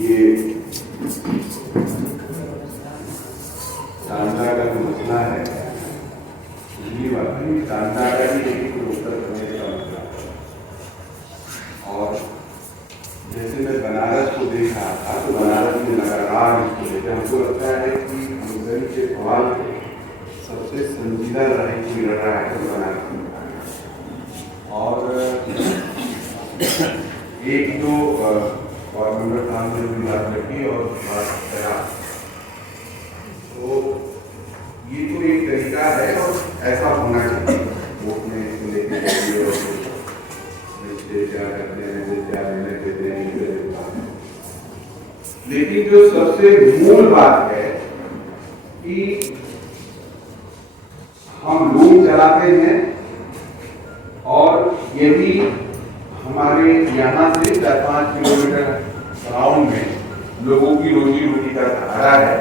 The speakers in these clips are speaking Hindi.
ये टांडा का जो मसला है, ये वाकई टांडा का ही एक उत्तर करने का मसला है। और जैसे मैं बनारस को देख रहा था तो बनारस में लगातार इसको लेकर हमको लगता है कि मुद्दई के सवाल सबसे संजीदा लड़ाई कोई लड़ रहा है तो बनारस में। और एक जो और मेंबर साहब ने भी बात रखी और बात करा, तो ये तो एक तरीका है और ऐसा होना चाहिए। वोट में इसको लेकर क्या करते हैं, क्या लेने देते हैं। लेकिन जो सबसे मूल बात है कि हम लोग चलाते हैं और यदि हमारे यहाँ से 4-5 किलोमीटर राउंड में लोगों की रोजी रोटी का सहारा है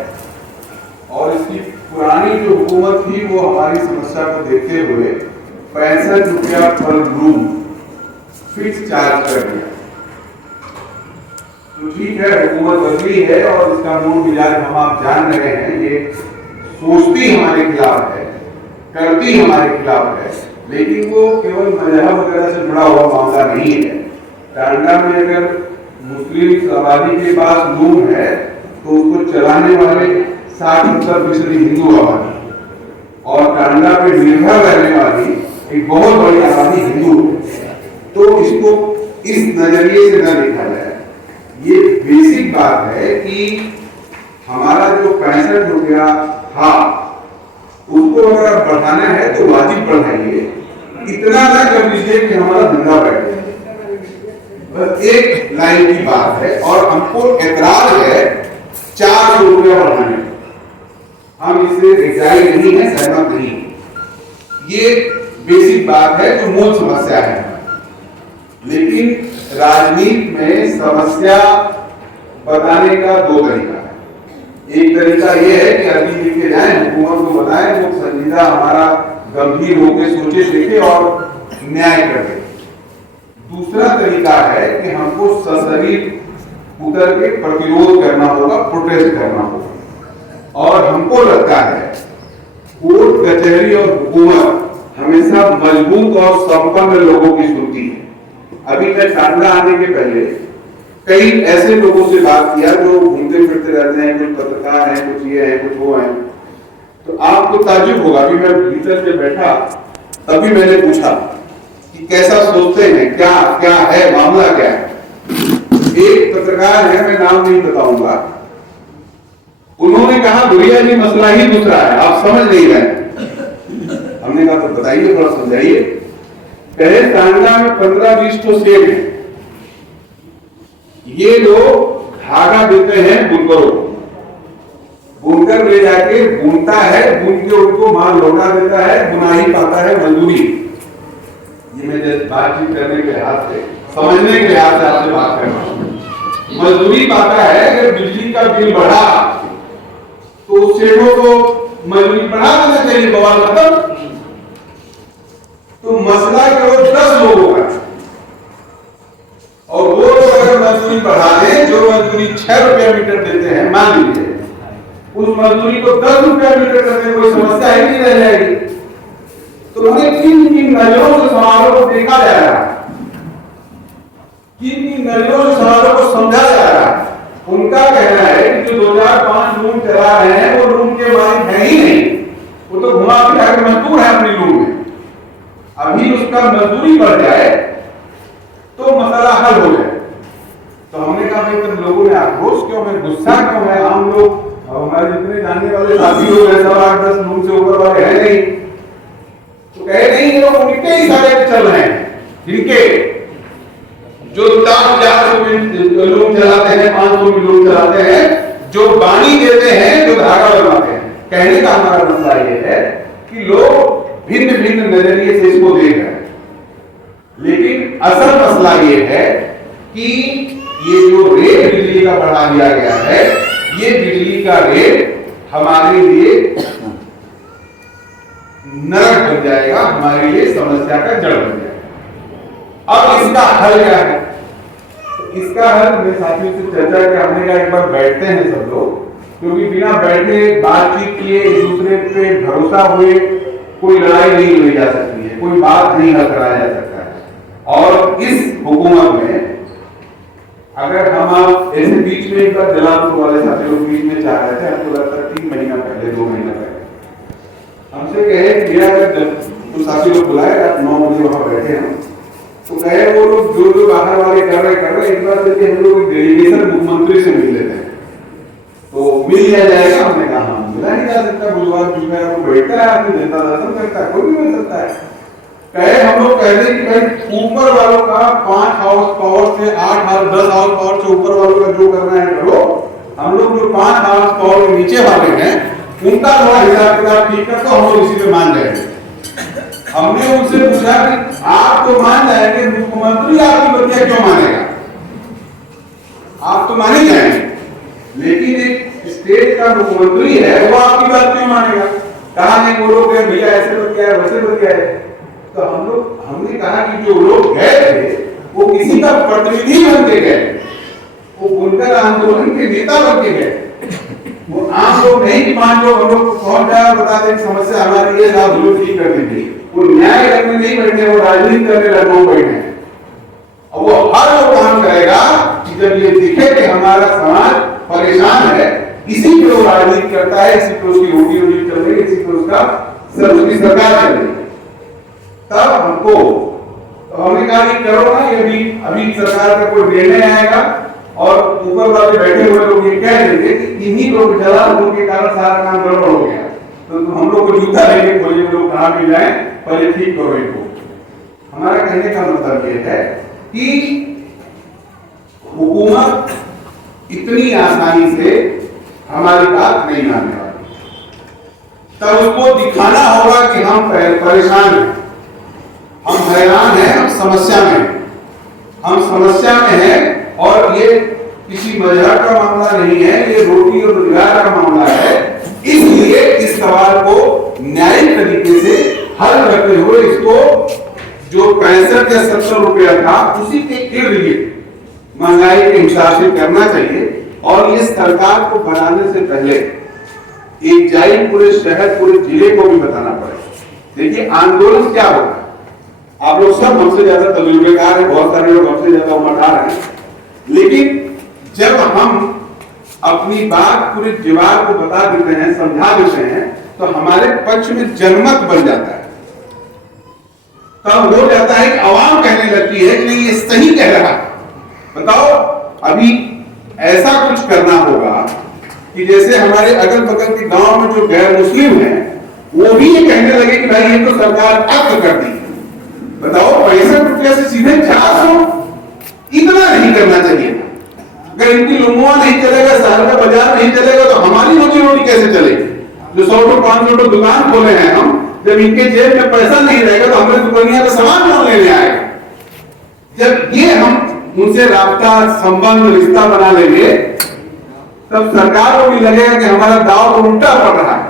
और इसकी पुरानी जो हुकूमत थी वो हमारी समस्या को देखते हुए 65 रुपया पर रूम फिक्स चार्ज कर दिया। तो ठीक है, हुकूमत बदली है और इसका मूल मिजाज हम आप जान रहे हैं, ये सोचती हमारे खिलाफ है, करती हमारे खिलाफ है, लेकिन वो केवल मजहब वगैरह से जुड़ा हुआ मामला नहीं है। टांडा में अगर मुस्लिम आबादी के पास रूम है तो उसको चलाने वाले 60-70% हिंदू आबादी और टांडा पे निर्भर रहने वाली एक बहुत बड़ी आबादी हिंदू है। तो इसको इस नजरिए से न देखा जाए। ये बेसिक बात है कि हमारा जो 65 रुपया था उसको अगर आप बढ़ाना है तो वाजिब बढ़ाइए, इतना ना कर लीजिए कि हमारा धंधा बैठ जाए। बस एक लाइन की बात है और हमको एतराज है 400 रुपया बढ़ाने में। हम इससे रिजाई नहीं है, सहमत नहीं। ये बेसिक बात है जो मूल समस्या है। लेकिन राजनीति में समस्या बताने का 2 तरीका है। एक तरीका यह है कि अर्जी लिख के जाए, हुकूमत को बताएं, वो संजीदा हमारा गंभीर होकर सोचे देखे और न्याय कर दे। दूसरा तरीका है कि हमको सशरीर उतर के प्रतिरोध करना होगा, प्रोटेस्ट करना होगा। और हमको लगता है कोर्ट कचहरी और हुकूमत हमेशा मजबूत और संपन्न लोगों की सुनती है। अभी मैं टांडा आने के पहले कई ऐसे लोगों से बात किया जो घूमते फिरते रहते हैं, कुछ पत्रकार हैं, कुछ ये हैं, कुछ वो हैं। तो आपको ताज्जुब होगा, अभी मैं भीतर से बैठा तभी मैंने पूछा कि कैसा सोचते हैं, क्या क्या है, मामला क्या है। एक पत्रकार है, मैं नाम नहीं बताऊंगा, उन्होंने कहा भैया जी मसला ही दूसरा है, आप समझ नहीं रहे। हमने कहा तो बताइए, थोड़ा समझाइए। कहे टांडा में 15-20 तो सेब है, ये लोग धागा देते हैं बुनकरों, बुनकर ले जाके बुनता है, बुन के उनको माल लौटा देता है, बुनाई पाता है मजदूरी। ये मैं जैसे बातचीत करने के लिहाज से, समझने के लिहाज से आपसे बात कर रहा हूं। मजदूरी पाता है, अगर बिजली का बिल बढ़ा तो सेठों को मजदूरी बढ़ा देना चाहिए, बवाल खत्म। तो मसला केवल 10 लोगों का और वो लोग अगर मजदूरी बढ़ा दें, जो मजदूरी 6 रुपया मीटर देते हैं, मान लीजिए उस मजदूरी को 10 रुपया मीटर करने कोई समस्या ही नहीं रह जाएगी। तो हमें किन नजरों से सवालों को देखा जा रहा है, किन नजरों से सवालों को समझा जा रहा है। उनका कहना है कि जो 2005 रूम चला रहे हैं वो रूम के मालिक है ही नहीं, वो तो घुमा फिरा के मजदूर है अपनी रूम में। अभी उसका मजदूरी बढ़ जाए तो मसला हल हो जाए। तो हमने कहा भाई तुम लोगों ने आक्रोश क्यों है, गुस्सा क्यों है? आम लोग, हमारे जितने जानने वाले साथी लोग हैं, 8-10 रूम से ऊपर वाले हैं नहीं। तो कहे नहीं, ये लोग उनके इशारे पे चल रहे हैं, जिनके जो 400 लोग चलाते हैं, 500 लोग चलाते हैं, जो बानी देते हैं, जो धागा लगाते हैं। कहने का हमारा मसला ये है कि लोग भिन्न भिन्न नजरिए से इसको देख रहे हैं। लेकिन असल मसला ये है कि ये जो रेट बिजली का बढ़ा दिया गया है, ये बिजली का रेट हमारे लिए नरक बन जाएगा, हमारे लिए समस्या का जड़ बन जाएगा। अब इसका हल क्या है? इसका हल मैं साथियों से चर्चा किया, हमने कहा एक बार बैठते हैं सब लोग, क्योंकि बिना बैठे बातचीत किए एक दूसरे पे भरोसा हुए कोई लड़ाई नहीं लड़ी जा सकती है, कोई बात नहीं हल कराया जा सकता है। और इस हुकूमत में अगर हम आप ऐसे बीच में एक बार जलालपुर वाले साथी लोग बीच में चाह रहे थे, हमको लगता है 3 महीना पहले 2 महीना पहले हमसे कहे कि तो साथी लोग बुलाए, आप 9 बजे वहां बैठे हैं, तो कहे वो लोग जो बाहर वाले कर रहे एक बार चलिए हम लोग डेलीगेशन मुख्यमंत्री से मिल लेते हैं, तो मिल लिया जाएगा। हमने कहा हाँ, मिला नहीं जा सकता, बुधवार जुमेरात को बैठता है आदमी, जनता दर्शन करता है, कोई भी मिल सकता है। कहे हम लोग कहते कि भाई ऊपर वालों का 5 हाउस पावर से 8 हाउस 10 हाउस पावर से ऊपर वालों का जो करना है करो, हम लोग जो 5 हाउस पावर के नीचे वाले हैं उनका थोड़ा हिसाब किताब ठीक है, तो हम लोग इसी में मान जाएंगे। हमने उनसे पूछा कि आप तो मान जाएंगे, मुख्यमंत्री आपकी बतिया क्यों मानेगा? आप तो माने जाएंगे, लेकिन एक स्टेट का मुख्यमंत्री है वो आपकी बात क्यों मानेगा? कहा नहीं वो लोग भैया ऐसे बतिया है वैसे बतिया है। तो हमने कहा कि जो लोग गए थे वो किसी का प्रतिनिधि बन के गए, वो बुनकर आंदोलन के नेता बन के गए, वो आम लोग नहीं कि 5 लोग हम लोग कौन जाए बता दें समस्या हमारी ये आप लोग ठीक कर देंगे, वो न्याय करने नहीं बैठे, वो राजनीति करने लखनऊ बैठे हैं। और वो हर वो काम करेगा कि जब ये दिखे कि हमारा समाज परेशान है, इसी पे वो राजनीति करता है, इसी पे उसकी रोटी रोटी चल रही है, इसी पे उसका उसकी सरकार चल रही है। तब हमको तो हमने कहा कि करो ना, ये अभी सरकार का कोई निर्णय आएगा और ऊपर वाले बैठे हुए लोग ये कह देंगे कि इन्हीं लोग जलालपुर के कारण सारा काम गड़बड़ हो गया, तो हम लोग को जूता लेके बोले लोग कहाँ भी जाए पहले ठीक करो इनको। हमारा कहने का मतलब ये है कि हुकूमत इतनी आसानी से हमारी बात नहीं मानने वाली, तब उसको दिखाना होगा कि हम परेशान हैं, हम हैरान हैं, हम समस्या में हैं और ये किसी मजहब का मामला नहीं है, ये रोटी और रोजगार का मामला है। इसलिए इस सवाल को न्यायिक तरीके से हल करते हुए इसको जो 65 या 70 रुपया था उसी के इर्द गिर्द महंगाई के हिसाब से करना चाहिए। और इस सरकार को बनाने से पहले एक जाई पूरे शहर पूरे जिले को भी बताना पड़ेगा। देखिए आंदोलन क्या होगा, आप लोग सब हमसे ज्यादा तजुर्बेकार हैं, बहुत सारे लोग हमसे ज्यादा उम्रदार हैं, लेकिन जब हम अपनी बात पूरे दीवार को बता देते हैं, समझा देते हैं, तो हमारे पक्ष में जनमत बन जाता है। तब हो जाता है कि आवाम कहने लगती है कि नहीं ये सही कह रहा है। बताओ अभी ऐसा कुछ करना होगा कि जैसे हमारे अगल बगल के गांव में जो गैर मुस्लिम हैं वो भी ये कहने लगे कि भाई ये तो सरकार अक्ल कर दी। बताओ 65 रुपया से सीधे 400, इतना नहीं करना चाहिए। अगर इनकी लुमुआ नहीं चलेगा, शहर का बाजार नहीं चलेगा, तो हमारी रोजी रोटी कैसे चलेगी? जो 100-500 दुकान खोले हैं हम, जब इनके जेब में पैसा नहीं रहेगा तो हमारे दुकानिया का सामान कौन लेने आएगा? जब ये हम उनसे राब्ता संबंध रिश्ता बना लेंगे तब सरकार को भी लगेगा कि हमारा दाव तो उल्टा पड़ रहा है,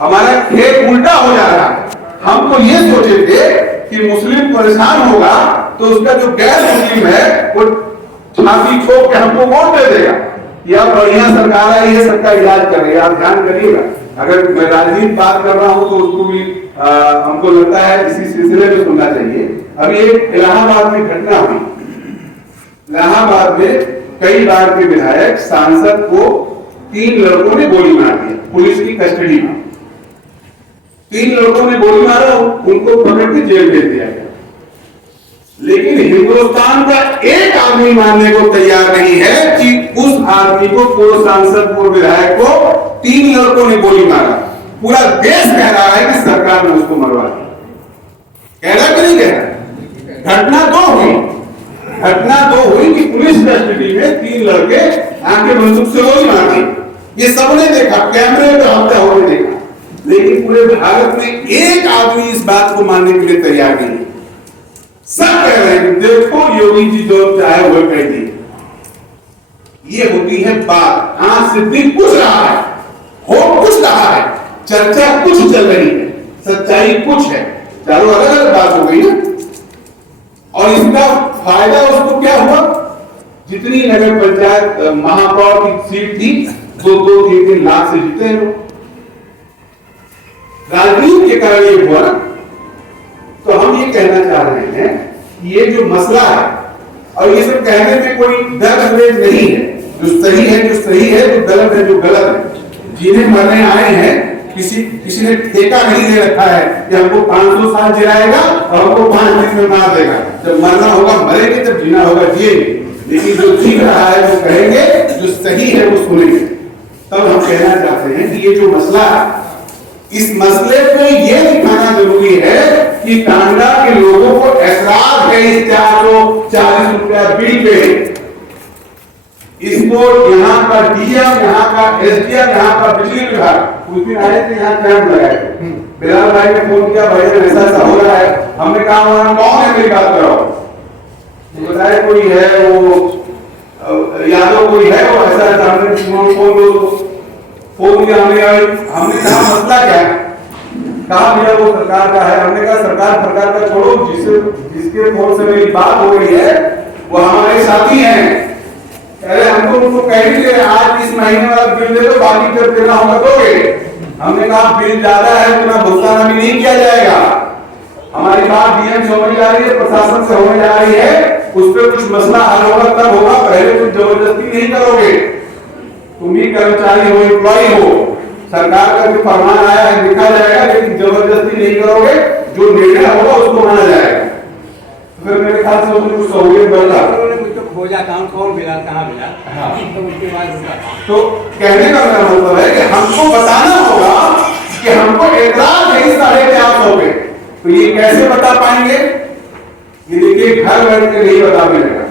हमारा खेल उल्टा हो जा रहा है। हम तो ये सोचे थे कि मुस्लिम परेशान होगा तो उसका जो गैर मुस्लिम है वो छाती ठोक के हमको वोट दे देगा, या बढ़िया सरकार है, ये सबका इलाज कर रही है। आप ध्यान करिएगा, अगर मैं राजनीति बात कर रहा हूं तो उसको भी हमको लगता है इसी सिलसिले में सुनना चाहिए। अभी एक इलाहाबाद में घटना हुई, इलाहाबाद में कई बार के विधायक सांसद को 3 लड़कों ने गोली मार दी पुलिस की कस्टडी में। 3 लड़कों ने गोली मारा, उनको पकड़ के जेल भेज दिया गया। लेकिन हिंदुस्तान का एक आदमी मानने को तैयार नहीं है कि उस आदमी को, पूर्व सांसद पूर्व विधायक को 3 लड़कों ने गोली मारा। पूरा देश कह रहा है कि सरकार ने उसको मरवा दिया। कह रहा कि नहीं कह रहा? घटना दो हुई कि पुलिस कस्टडी में 3 लड़के आंखें बंदूक से गोली मार दी। ये सबने देखा, कैमरे पे हफ्ता होने देखा, लेकिन पूरे भारत में एक आदमी इस बात को मानने के लिए तैयार नहीं है। सब कह रहे हैं देखो योगी जी जो चाहे वो कह दी। ये होती है बात, आज से दिन कुछ रहा है, हो कुछ रहा है, चर्चा कुछ चल रही है, सच्चाई कुछ है। चारों अलग अलग बात हो गई ना। और इसका फायदा उसको क्या हुआ, जितनी नगर पंचायत महापौर की सीट थी 2-3 लाख से जीते हैं लोग, राजनीति के कारण ये हुआ। तो हम ये कहना चाह रहे हैं कि ये जो मसला है, और ये सब कहने में कोई दर्द नहीं है, जो सही है जो गलत है जो गलत है, जिन्हें मरने आए हैं किसी ने ठेका नहीं दे रखा है कि हमको 500 साल जिलाएगा और हमको 5 दिन में मार देगा। जब मरना होगा मरेंगे, जब जीना होगा जिएंगे, लेकिन जो जी रहा है वो कहेंगे, जो सही है वो सुनेंगे। तब हम कहना चाहते हैं कि ये जो मसला है, इस मसले को ये दिखाना जरूरी है कि टांडा के लोगों को एतराज है इस 440 रुपया बिल पे। इसको यहाँ का डीएम, यहाँ का एसडीएम, यहाँ का बिजली विभाग उस दिन आए थे, यहाँ कैंप लगाए थे। बिलाल भाई ने फोन किया, भाई ऐसा ऐसा हो रहा है। हमने कहा वहां कौन है, मेरी बात कराओ। तो बताया कोई है, वो यादव कोई है, वो ऐसा ऐसा। हमने फोन किया, हमने कहा मसला क्या है, कहा भैया वो सरकार का है। हमने कहा सरकार का छोड़ो, जिसके फोन से मेरी बात हो रही है वो हमारे साथी हैं। पहले हमको उनको कह दीजिए आज इस महीने वाला बिल दे दो, बाकी जब देना होगा दोगे। हमने कहा बिल ज्यादा है, उतना भुगतान अभी नहीं किया जाएगा। हमारी बात डीएम से होने जा रही है, प्रशासन से होने जा रही है, उस पर कुछ मसला हल होगा तब होगा, पहले तुम जबरदस्ती नहीं करोगे। तुम ही कर्मचारी हो, एम्प्लॉय हो, सरकार का जो फरमान आया है लिखा जाएगा, लेकिन जबरदस्ती नहीं करोगे, जो निर्णय होगा उसको माना जाएगा। तो फिर मेरे ख्याल से उसमें कुछ सहूलियत बढ़ता है। खोजा कौन मिला, कहाँ मिला। हाँ। तो उसके बाद तो कहने का मेरा मतलब है कि हमको बताना होगा कि हमको एतराज है 450 पे। तो ये कैसे बता पाएंगे, ये देखिए घर बैठ के नहीं बता मिलेगा।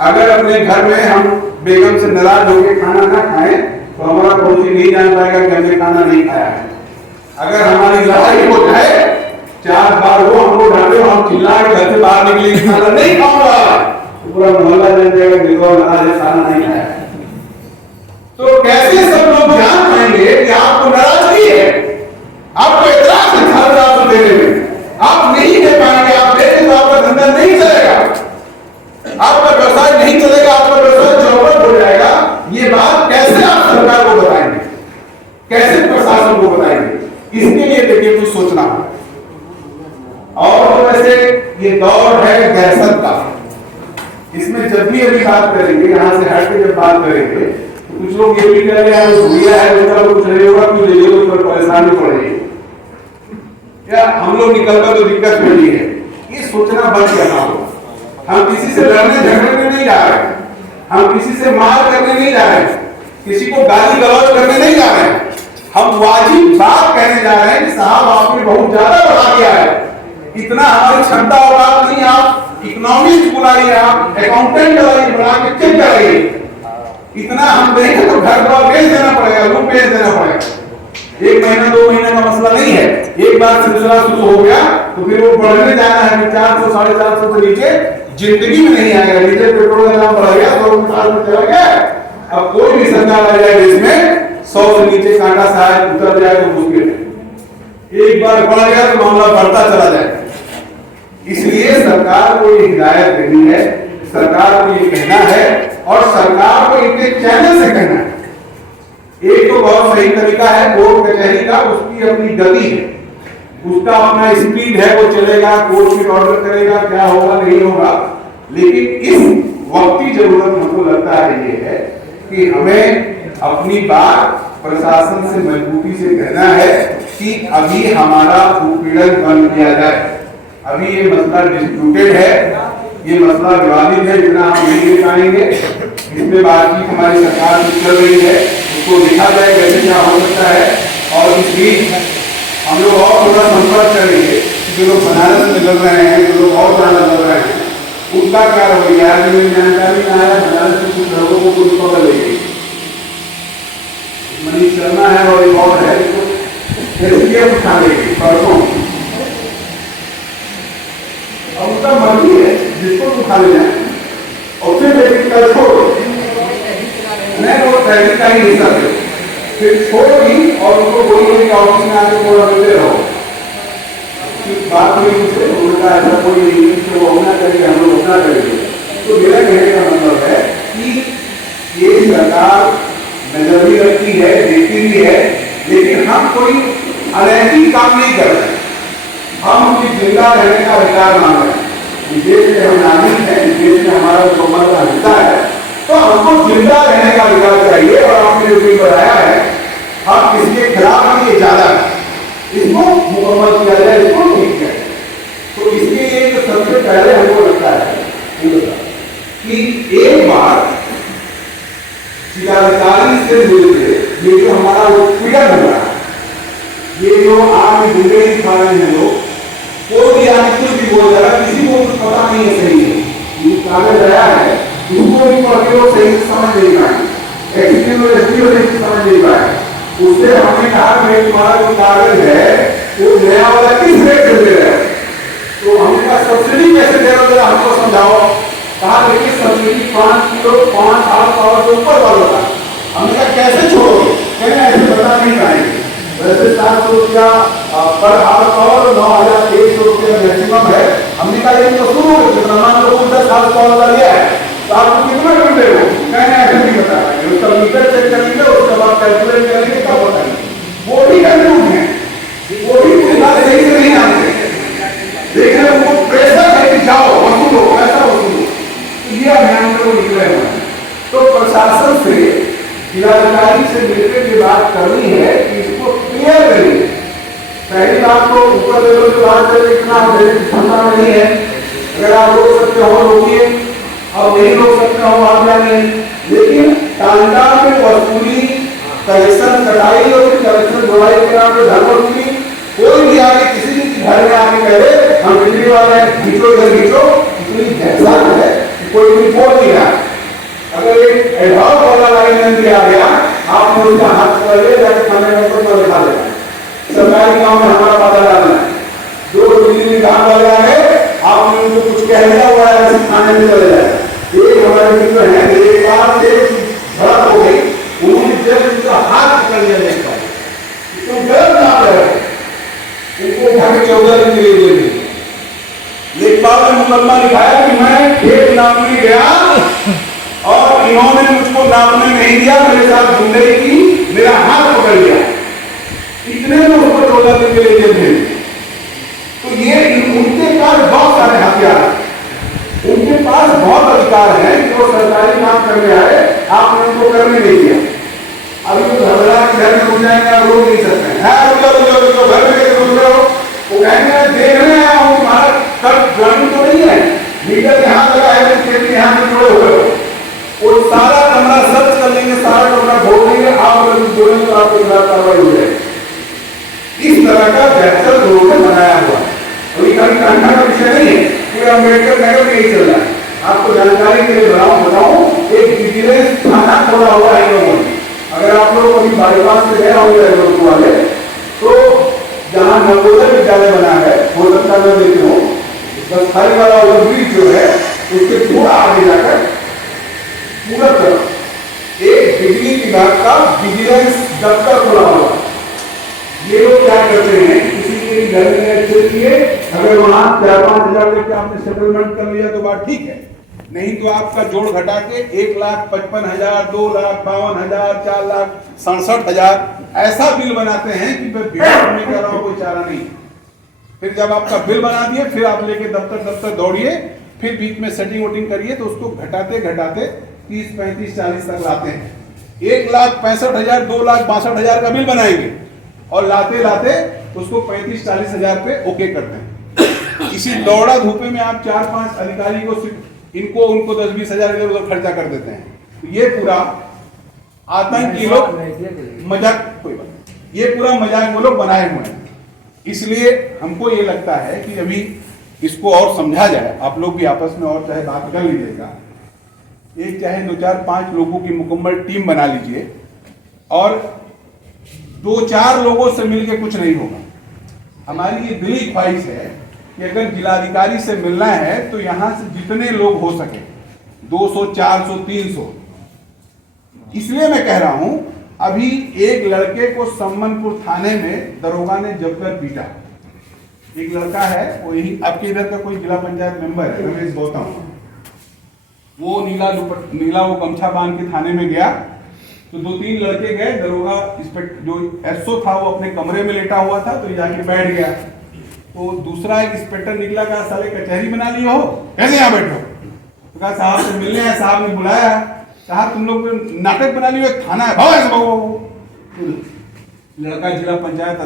अगर अपने घर में हम बेगम से नाराज होकर खाना ना खाएं तो हमारा पड़ोसी नहीं जान पाएगा कि हमने खाना नहीं खाया है। अगर हमारी लड़ाई हो जाए, 4 बार वो हमको डांटे, हम चिल्ला के घर से बाहर निकले, खाना नहीं खाऊंगा, तो पूरा मोहल्ला जान जाएगा खाना नहीं खाया। तो कैसे सब लोग जान पाएंगे कि आपको नाराजगी है, आपको एतराज है 4,000 देने में, आप नहीं दे पाएंगे, आप देंगे तो आपका धंधा नहीं चलेगा, आपका व्यवसाय नहीं चलेगा, आपका व्यवसाय चौपट हो जाएगा। ये बात कैसे आप सरकार को बताएंगे, कैसे प्रशासन को बताएंगे? इसके लिए देखिए कुछ सोचना है। और वैसे ये दौर है दहशत का, इसमें जब भी अभी बात करेंगे, यहाँ से हट के जब बात करेंगे तो कुछ लोग ये भी कह रहे हैं भूया है, उसका कुछ नहीं होगा, क्यों ले लो, तो परेशानी पड़ेगी, या हम लोग निकलकर तो दिक्कत मिली है। ये सोचना बंद करना होगा। हम किसी से लड़ने झगड़ने नहीं जा रहे हैं, हम किसी से मार करने नहीं जा रहे हैं, किसी को गाली गलौज करने नहीं जा रहे हैं। हम वाजिब बात कहने जा रहे हैं कि साहब आपने बहुत ज्यादा बढ़ा दिया है, इतना हमारी क्षमता और आप नहीं, आप इकोनॉमिक्स बुलाइए, आप अकाउंटेंट बुलाइए, बढ़ा के चेक कराइए, इतना हम देंगे तो घर द्वार बेच देना पड़ेगा, रूम बेच देना पड़ेगा। 1 महीना 2 महीने का मसला नहीं है, एक बार सिलसिला शुरू हो गया तो फिर वो बढ़ने जाना है। 400 450 से नीचे जिंदगी में नहीं आएगा। नीचे पेट्रोल का दाम बढ़ गया, 100 में चला गया। अब कोई भी सरकार आ जाए जिसमें 100 से नीचे कांटा शायद उतर जाए तो मुश्किल है। एक बार बढ़ गया तो मामला बढ़ता चला जाए। इसलिए सरकार को ये हिदायत देनी है, सरकार को ये कहना है, और सरकार को इनके चैनल से कहना है। एक तो बहुत सही तरीका है कोर्ट कचहरी का, उसकी अपनी गति है, उसका अपना स्पीड है, वो चलेगा, कोर्ट फिर ऑर्डर करेगा, क्या होगा नहीं होगा। लेकिन इस वक्ती जरूरत हमको लगता है ये है कि हमें अपनी बात प्रशासन से मजबूती से कहना है कि अभी हमारा उत्पीड़न बंद किया जाए। अभी ये मसला डिस्प्यूटेड है, ये मसला विवादित है, जितना हम नहीं ले पाएंगे। इसमें बातचीत हमारी सरकार से चल रही है, उसको देखा जाए कैसे क्या हो सकता है। और इस बीच हम लोग और थोड़ा संपर्क करेंगे, जो लोग बनारस में लग रहे हैं, जो लोग और जाना लग रहे हैं, उनका क्या रवैया है। मेरी जानकारी में आया बनारस के कुछ लोगों को पुलिस पकड़ ली गई, मनीष शर्मा है और एक और है, एसडीएम उठा लेगी परसों। अब उसका मर्जी है जिसको उठा ले जाए, और फिर लेकिन कल छोड़ो नहीं, वो ट्रैफिक का ही हिस्सा थे, फिर छोड़ो ही और उनको बोलिए कि ऑफिस में आके थोड़ा देते रहो। बात हुई मुझसे, उनका ऐसा कोई नहीं है कि वो होना करेंगे, हम लोग होना करेंगे। तो मेरा कहने का मतलब है कि ये सरकार नजर भी रखती है, देखती भी है, लेकिन हम कोई अनैतिक काम नहीं कर रहे। हम उनकी जिंदा रहने का अधिकार मांग रहे हैं। देश में हम नागरिक हैं, देश में हमारा मुकम्मल का हिस्सा है, तो हमको जिंदा रहने का अधिकार चाहिए। और आपने जो भी बताया है, हम इसके खिलाफ हम ये ज्यादा है, इसको मुकम्मल किया जाए, इसको ठीक है। तो इसके लिए तो सबसे पहले हमको लगता है कि एक बार जिलाधिकारी से मिलकर ये जो हमारा पीड़न हो रहा है, ये जो आप जिंदगी दिखा रहे हैं लोग, कोई भी आदमी कुछ भी बोल रहा है, किसी को कुछ पता नहीं है सही है, ये कागज आया है, उसको भी पढ़ के वो सही से समझ नहीं पाए, एक्सपी और एसपी सही समझ नहीं पाए। उससे हमने कहा कि तुम्हारा जो कागज है वो नया वाला किस रेट से दे रहा है, तो हमने कहा सब्सिडी कैसे दे रहा, जरा हमको समझाओ। कहा देखिए सब्सिडी 5 किलो 5 पावर के ऊपर वाला था। हमने कहा कैसे छोड़ोगे, कहने ऐसे बता नहीं पाएंगे। वैसे 700 रुपया पर आवर पावर, 9100 रुपया मैक्सिमम है। हमने कहा ये तो शुरू हो गया, मान लो 10 हाउस पावर का लिया है तो आपको कितना बिल देगा, कहने ऐसे नहीं बता पाएंगे। उसका मीटर चेक करेंगे, उसके बाद कैलकुलेट करेंगे, तब बताएंगे। वो भी कंफ्यूज है, वो भी पूरी बात सही से नहीं आते, देख रहे वो प्रेशर है कि जाओ वसूलो, पैसा वसूलो। ये अभियान में वो निकले हुए हैं। तो प्रशासन से जिलाधिकारी से मिलकर के बात करनी है कि इसको क्लियर करिए। पहली बात तो ऊपर लेवल की बात करें, इतना क्षमता नहीं है, अगर आप रोक सकते हो रोकिए, और नहीं रोक सकते हो आप जानिए। लेकिन टांडा में वसूली, कलेक्शन कटाई और कलेक्शन जुड़ाई के नाम पर धन वसूली, कोई भी आगे किसी भी घर में आके कहे हम बिजली वाले खींचो इधर खींचो, इतनी दहशत है कि कोई भी बोल नहीं रहा। अगर एक एडवांस वाला लाइन दिया गया, आपने उसका हाथ पकड़ लिया, जाके थाने में तो लिखा देगा। सरकारी काम में हमारा पता डालना है, जो बिजली काम वाला है आपने उनको कुछ कह दिया हुआ है, थाने में चले जाए। एक हमारे मित्र हैं, एक बार से झड़प हो गई, उन्होंने जब उनका हाथ पकड़ लिया देखा, तुम गलत नाम रहे, उनको उठा के 14 दिन के लिए दे दी। लेखपाल ने मुकदमा लिखाया कि मैं खेत नापने गया और इन्होंने मुझको नापने नहीं दिया, मेरे साथ गुंडई की, मेरा हाथ पकड़ लिया, इतने में उसको 14 दिन के लिए जेल भेज। तो ये उनके पास बहुत सारे हथियार, उनके पास बहुत अधिकार है, जो सरकारी काम करने आए आपने उनको करने नहीं दिया। अभी तो घबरा के घर में घुस जाएंगे, आप रोक नहीं सकते हैं, घर में कैसे घुस रहे हो, वो कहेंगे देखने आया हूँ तुम्हारा कल ड्राइंग तो नहीं है, मीटर यहाँ लगा है, खेत यहाँ में जुड़े हुए हो, वो सारा कमरा सर्च कर लेंगे, सारा कमरा खोल लेंगे, आप अगर जोड़ेंगे तो आपके खिलाफ कार्रवाई हो जाएगी। इस तरह का बेहतर लोगों ने बनाया हुआ है। अभी कभी कांठा का विषय नहीं है, पूरा अम्बेडकर नगर में ही चल रहा है। आपको जानकारी के लिए बताऊं, एक विजिलेंस थाना खोला हुआ है लोगों ने। अगर आप लोग कभी बाईपास से गए होंगे वाले, तो जहाँ नवोदय विद्यालय बना है, हो सकता मैं देखे हूँ, बस खाली वाला ओवरब्रिज जो है उसके थोड़ा आगे जाकर पूरा तरफ एक बिजली विभाग का विजिलेंस दफ्तर खुला हुआ। ये लोग क्या करते हैं, किसी के घर में चलिए, अगर वहां 4-5 हजार लेके आपने सेटलमेंट कर लिया तो बात ठीक है, नहीं तो आपका जोड़ घटा के 1,55,000, 2,52,000, 4,67,000 ऐसा बिल बनाते हैं कि मैं बिल में कर रहा हूं, कोई चारा नहीं। फिर जब आपका बिल बना दिए, फिर आप लेके दफ्तर दौड़िए, फिर बीच में सेटिंग वोटिंग करिए, तो उसको घटाते घटाते 30, 35, 40 तक लाते हैं। 1,65,000, 2,62,000 का बिल बनाएंगे और लाते लाते उसको 35-40 हजार पे ओके करते हैं। इसी दौड़ा धूपे में आप 4-5 अधिकारी को इनको उनको 10-20 हजार इधर उधर खर्चा कर देते हैं। तो ये पूरा आतंकी लोग मजाक, कोई बात, ये पूरा मजाक वो लोग बनाए हुए हैं। इसलिए हमको ये लगता है कि अभी इसको और समझा जाए, आप लोग भी आपस में और चाहे बात कर लीजिएगा, एक चाहे 2-4-5 लोगों की मुकम्मल टीम बना लीजिए, और 2-4 लोगों से मिलके कुछ नहीं होगा। हमारी ये दिली ख्वाहिश है कि अगर जिलाधिकारी से मिलना है तो यहां से जितने लोग हो सके, 200, 400, 300। इसलिए मैं कह रहा हूं, अभी एक लड़के को सम्मनपुर थाने में दरोगा ने जबकर पीटा, एक लड़का है, वो यही आपके इधर का कोई जिला पंचायत मेंबर है, रमेश गौतम। वो नीला वो गमछा बांध के थाने में गया, तो 2-3 लड़के गए, दरोगा इंस्पेक्टर जो एसओ था वो अपने कमरे में लेटा हुआ था, तो जाके बैठ गया। तो दूसरा एक इंस्पेक्टर निकला, कहा साले कचहरी बना लिए हो, कैसे यहाँ बैठो? तो कहा साहब से मिलने हैं, साहब ने बुलाया। कहा तुम लोग नाटक बना लियो, एक थाना है, भागो। लड़का जिला पंचायत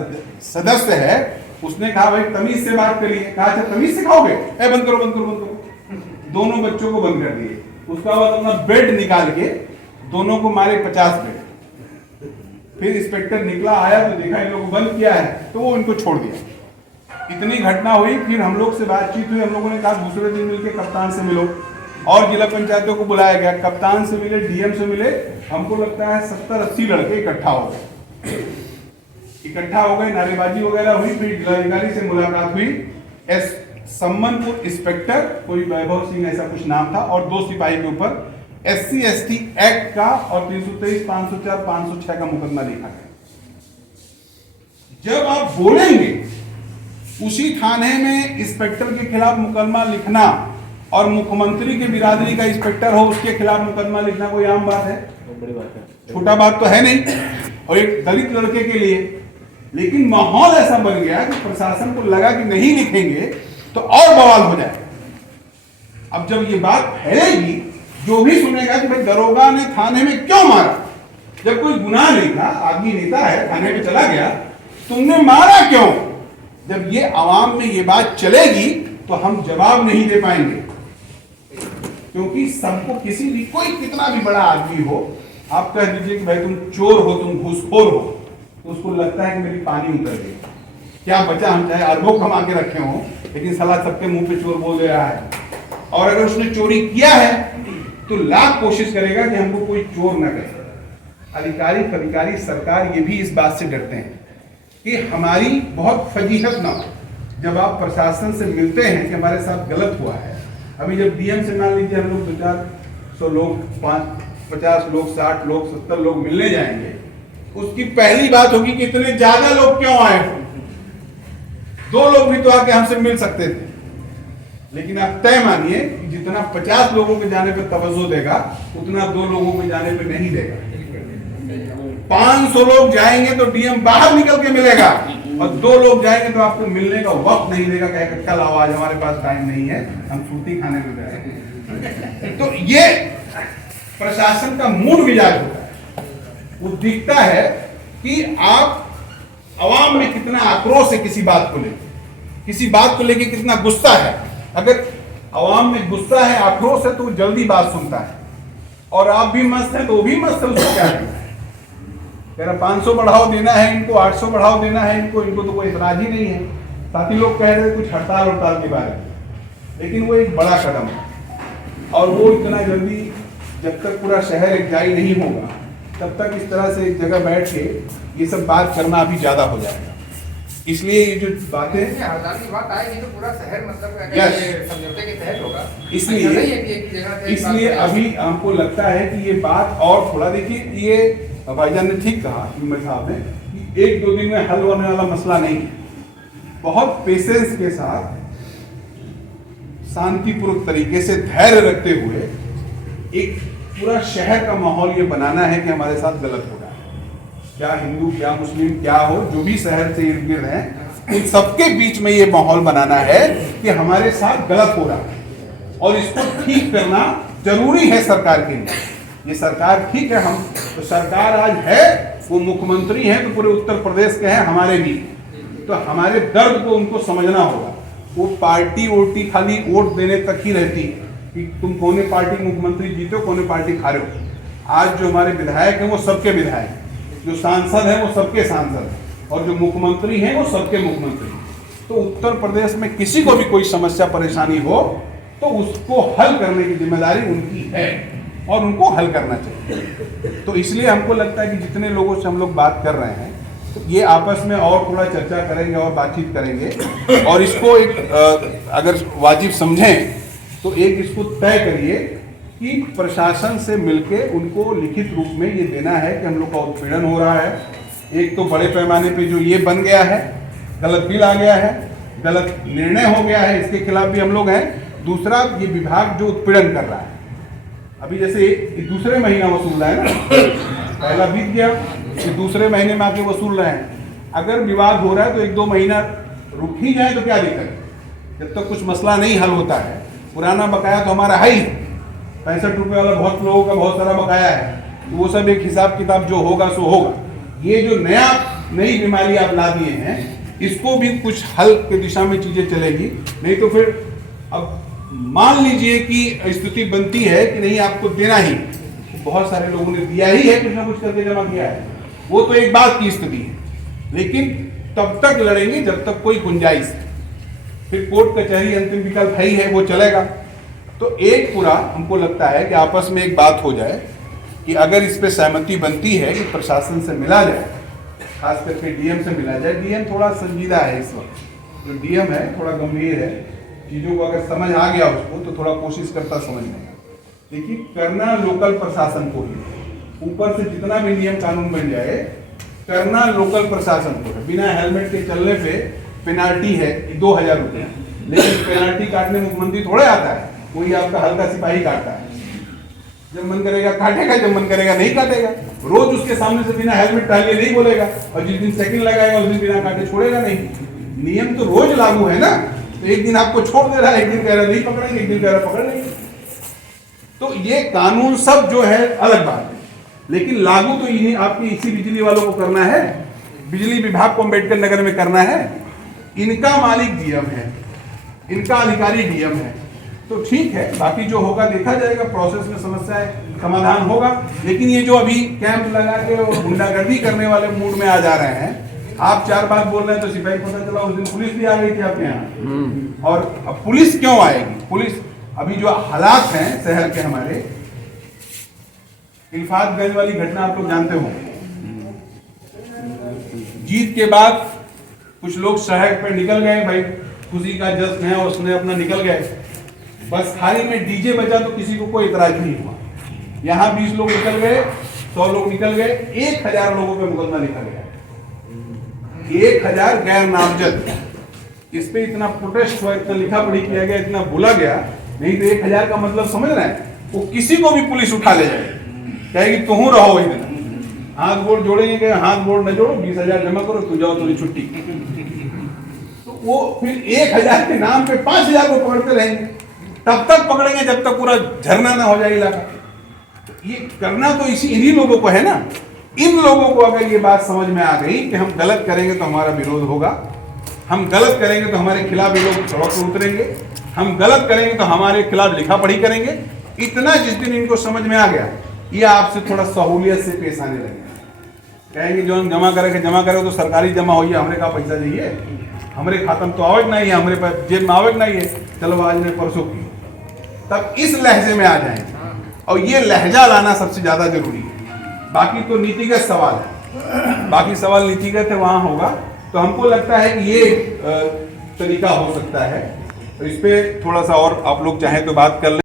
सदस्य है, उसने कहा भाई तमीज से बात करिए। कहा अच्छा तमीज सिखाओगे, बंद करो। दोनों बच्चों को बंद कर दिए। उसका बाद अपना बेड निकाल के दोनों को मारे 50 बेड। फिर इंस्पेक्टर निकला, आया तो देखा इन लोगों को बंद किया है, तो वो इनको छोड़ दिया। इतनी घटना हुई, फिर हम लोग से बातचीत हुई, हम लोगों ने कहा दूसरे दिन मिलकर कप्तान से मिलो, और जिला पंचायतों को बुलाया गया, कप्तान से मिले, डीएम से मिले। हमको लगता है 70-80 लड़के इकट्ठा हो गए, नारेबाजी वगैरह हुई। फिर जिलाधिकारी से मुलाकात हुई, सम्मनपुर इंस्पेक्टर कोई वैभव सिंह ऐसा कुछ नाम था, और 2 सिपाही के ऊपर SC/ST एक्ट का और 323, 504, 506 का मुकदमा लिखा गया। जब आप बोलेंगे उसी थाने में इंस्पेक्टर के खिलाफ मुकदमा लिखना, और मुख्यमंत्री के बिरादरी का इंस्पेक्टर हो उसके खिलाफ मुकदमा लिखना कोई आम बात है? बड़ी बात है, छोटा बात तो है नहीं, और एक दलित लड़के के लिए। लेकिन माहौल ऐसा बन गया कि प्रशासन को लगा कि नहीं लिखेंगे तो और बवाल हो जाए। अब जब ये बात फैलेगी, जो भी सुनेगा कि भाई दरोगा ने थाने में क्यों मारा, जब कोई गुनाह नहीं था, आदमी नेता है, थाने में चला गया, तुमने मारा क्यों? जब ये आवाम में ये बात चलेगी तो हम जवाब नहीं दे पाएंगे, क्योंकि सबको किसी भी, कोई कितना भी बड़ा आदमी हो, आप कह दीजिए कि भाई तुम चोर हो, तुम घूसखोर हो, तो उसको लगता है कि मेरी पानी उतर गई, क्या बचा, हम चाहे अरबों कमा के रखे हो, लेकिन साला सबके मुंह पे चोर बोल दे रहा है। और अगर उसने चोरी किया है तो लाख कोशिश करेगा कि हमको कोई चोर न करे। अधिकारी सरकार ये भी इस बात से डरते हैं कि हमारी बहुत फजीहत ना हो। जब आप प्रशासन से मिलते हैं कि हमारे साथ गलत हुआ है, अभी जब डीएम से मान लीजिए हम लोग 200 लोग, 50 लोग, 60 लोग, 70 लोग मिलने जाएंगे, उसकी पहली बात होगी कि इतने ज्यादा लोग क्यों आए? 2 लोग भी तो आके हमसे मिल सकते थे। लेकिन आप तय मानिए कि जितना 50 लोगों के जाने पर तवज्जो देगा, उतना 2 लोगों के जाने पर नहीं देगा। 500 लोग जाएंगे तो डीएम बाहर निकल के मिलेगा, और 2 लोग जाएंगे तो आपको मिलने का वक्त नहीं देगा, कहेगा कल आओ, आज हमारे पास टाइम नहीं है, हम सूती खाने में जाएंगे। तो ये प्रशासन का मूड मिजाज होता है। वो दिखता है कि आप अवाम में कितना आक्रोश है किसी बात को लेके कितना गुस्सा है। अगर अवाम में गुस्सा है, आक्रोश है, तो वो जल्दी बात सुनता है, और आप भी मस्त है तो वो भी मस्त है, उसको क्या है? 500 बढ़ाव देना है इनको, 800 बढ़ाव देना है इनको तो कोई इतराज ही नहीं है। साथी लोग कह रहे थे कुछ हड़ताल के बारे में, लेकिन वो एक बड़ा कदम है, और वो इतना जल्दी जब तक पूरा शहर एकजाई नहीं होगा, तब तक इस तरह से एक जगह बैठ के ये सब बात करना अभी ज्यादा हो जाएगा। इसलिए ये जो बातें की बात आएगी तो पूरा शहर मतलब समझौते के तहत होगा, इसलिए अभी हमको लगता है कि ये बात और थोड़ा, देखिए ये भाईजान ने ठीक कहा साहब ने कि 1-2 दिन में हल होने वाला मसला नहीं है। बहुत पेशेंस के साथ, शांतिपूर्वक तरीके से, धैर्य रखते हुए एक पूरा शहर का माहौल ये बनाना है कि हमारे साथ गलत हो रहा है, क्या हिंदू, क्या मुस्लिम, क्या हो, जो भी शहर से इर्द गिर्द हैं, उन सबके बीच में ये माहौल बनाना है कि हमारे साथ गलत हो रहा है, और इसको ठीक करना जरूरी है सरकार के लिए। ये सरकार ठीक है, हम तो सरकार आज है, वो मुख्यमंत्री हैं तो पूरे उत्तर प्रदेश के हैं, हमारे भी, तो हमारे दर्द को उनको समझना होगा। वो पार्टी वोटी खाली वोट देने तक ही रहती है कि तुम कौन पार्टी मुख्यमंत्री जीते हो, कौन पार्टी हारे हो। आज जो हमारे विधायक हैं वो सबके विधायक, जो सांसद हैं वो सबके सांसद, और जो मुख्यमंत्री हैं वो सबके मुख्यमंत्री। तो उत्तर प्रदेश में किसी को भी कोई समस्या परेशानी हो तो उसको हल करने की जिम्मेदारी उनकी है, और उनको हल करना चाहिए। तो इसलिए हमको लगता है कि जितने लोगों से हम लोग बात कर रहे हैं, तो ये आपस में और थोड़ा चर्चा करेंगे और बातचीत करेंगे, और इसको एक अगर वाजिब समझें तो एक इसको तय करिए कि प्रशासन से मिलके उनको लिखित रूप में ये देना है कि हम लोग का उत्पीड़न हो रहा है। एक तो बड़े पैमाने पे जो ये बन गया है, गलत बिल आ गया है, गलत निर्णय हो गया है, इसके खिलाफ भी हम लोग हैं। दूसरा, ये विभाग जो उत्पीड़न कर रहा है, अभी जैसे ये दूसरे महीना वसूल रहा है ना, पहला बीत गया, ये दूसरे महीने में आके वसूल रहे हैं। अगर विवाद हो रहा है तो 1-2 महीना रुक ही जाए तो क्या दिक्कत है, जब तक कुछ मसला नहीं हल होता है। पुराना बकाया तो हमारा है ही, 65 रुपये वाला बहुत लोगों का बहुत सारा बकाया है, तो वो सब एक हिसाब किताब जो होगा सो होगा। ये जो नई बीमारी आप ला दिए हैं, इसको भी कुछ हल के दिशा में चीजें चलेगी, नहीं तो फिर अब मान लीजिए कि स्थिति बनती है कि नहीं आपको देना ही, बहुत सारे लोगों ने दिया ही है, कुछ ना कुछ करके जमा किया है, वो तो एक बात की स्थिति है, लेकिन तब तक लड़ेंगे जब तक कोई गुंजाइश है। फिर कोर्ट कचहरी अंतिम विकल्प है ही है, वो चलेगा। तो एक पूरा हमको लगता है कि आपस में एक बात हो जाए कि अगर इस पे सहमति बनती है कि प्रशासन से मिला जाए, खास करके डीएम से मिला जाए। डीएम थोड़ा संजीदा है इस वक्त, जो डीएम है थोड़ा गंभीर है, चीज़ों को अगर समझ आ गया उसको तो थोड़ा कोशिश करता समझने का। देखिए, करना लोकल प्रशासन को ही, ऊपर से जितना भी नियम कानून बन जाए, करना लोकल प्रशासन को है। बिना हेलमेट के चलने पे पेनाल्टी है 2000 रुपया, लेकिन पेनाल्टी काटने मुख्यमंत्री थोड़े आता है, कोई आपका हल्का सिपाही काटता है। जब मन करेगा काटेगा, जब मन करेगा नहीं काटेगा। रोज उसके सामने से बिना हेलमेट डालिए नहीं बोलेगा, और जिस दिन सेकंड लगाएगा उस दिन बिना काटे छोड़ेगा नहीं। नियम तो रोज लागू है ना, तो एक दिन आपको छोड़ दे रहा है, एक दिन कह रहा नहीं पकड़ेंगे, एक दिन कह रहा पकड़ लेंगे। तो ये कानून सब जो है अलग बात है, लेकिन लागू तो इन्हीं आपकी इसी बिजली वालों को करना है, बिजली विभाग को अम्बेडकर नगर में करना है। इनका मालिक डीएम है, इनका अधिकारी डीएम है, तो ठीक है, बाकी जो होगा देखा जाएगा, प्रोसेस में समस्याएं समाधान होगा। लेकिन ये जो अभी कैंप लगा के और गुंडागर्दी करने वाले मूड में आ जा रहे हैं, आप 4 बात बोल रहे हैं तो सिपाही पता चला उस दिन पुलिस भी आ गई थी आपके यहाँ। और अब पुलिस क्यों आएगी? पुलिस अभी जो हालात हैं शहर के हमारे, इल्फातगंज वाली घटना आप लोग जानते हो, जीत के बाद कुछ लोग शहर पे निकल गए, भाई खुशी का जश्न है, उसने अपना निकल गए, बस खाली में डीजे बजा तो किसी को कोई इतराज नहीं हुआ। यहाँ 20 लोग निकल गए, 100 लोग निकल गए, 1000 लोगों पे मुकदमा लिखा गया, 1000 गैर नामजद। इस पे इतना प्रोटेस्ट हुआ, इतना लिखा पढ़ी किया गया, इतना बोला गया, नहीं तो 1000 का मतलब समझ रहे हैं, वो किसी को भी पुलिस उठा ले जाए, कहेगी तुम रहो वही दिन, हाथ गोड़ जोड़ेंगे, हाथ गोड़ न जोड़ो, 20,000 जमा करो, तू जाओ तुम्हें छुट्टी। तो वो फिर 1000 के नाम पे 5000 को पकड़ते रहेंगे, तब तक पकड़ेंगे जब तक पूरा झरना ना हो जाए इलाका। ये करना तो इन्हीं लोगों को है ना। इन लोगों को अगर ये बात समझ में आ गई कि हम गलत करेंगे तो हमारा विरोध होगा, हम गलत करेंगे तो हमारे खिलाफ ये लोग सड़क पर उतरेंगे, हम गलत करेंगे तो हमारे खिलाफ लिखा पढ़ी करेंगे, इतना जिस दिन इनको समझ में आ गया, ये आपसे थोड़ा सहूलियत से पेश आने लगे। कहेंगे जो हम जमा करे तो सरकारी जमा होइए, हमरे का पैसा चाहिए, हमरे खाता में तो आवक नहीं है, हमरे पास जेब में आवक नहीं है, चलो आज ने परसों की। तब इस लहजे में आ जाएंगे, और ये लहजा लाना सबसे ज्यादा जरूरी है। बाकी तो नीतिगत सवाल है, बाकी सवाल नीतिगत है, वहां होगा। तो हमको लगता है कि ये तरीका हो सकता है, तो इस पे थोड़ा सा और आप लोग चाहें तो बात कर लें।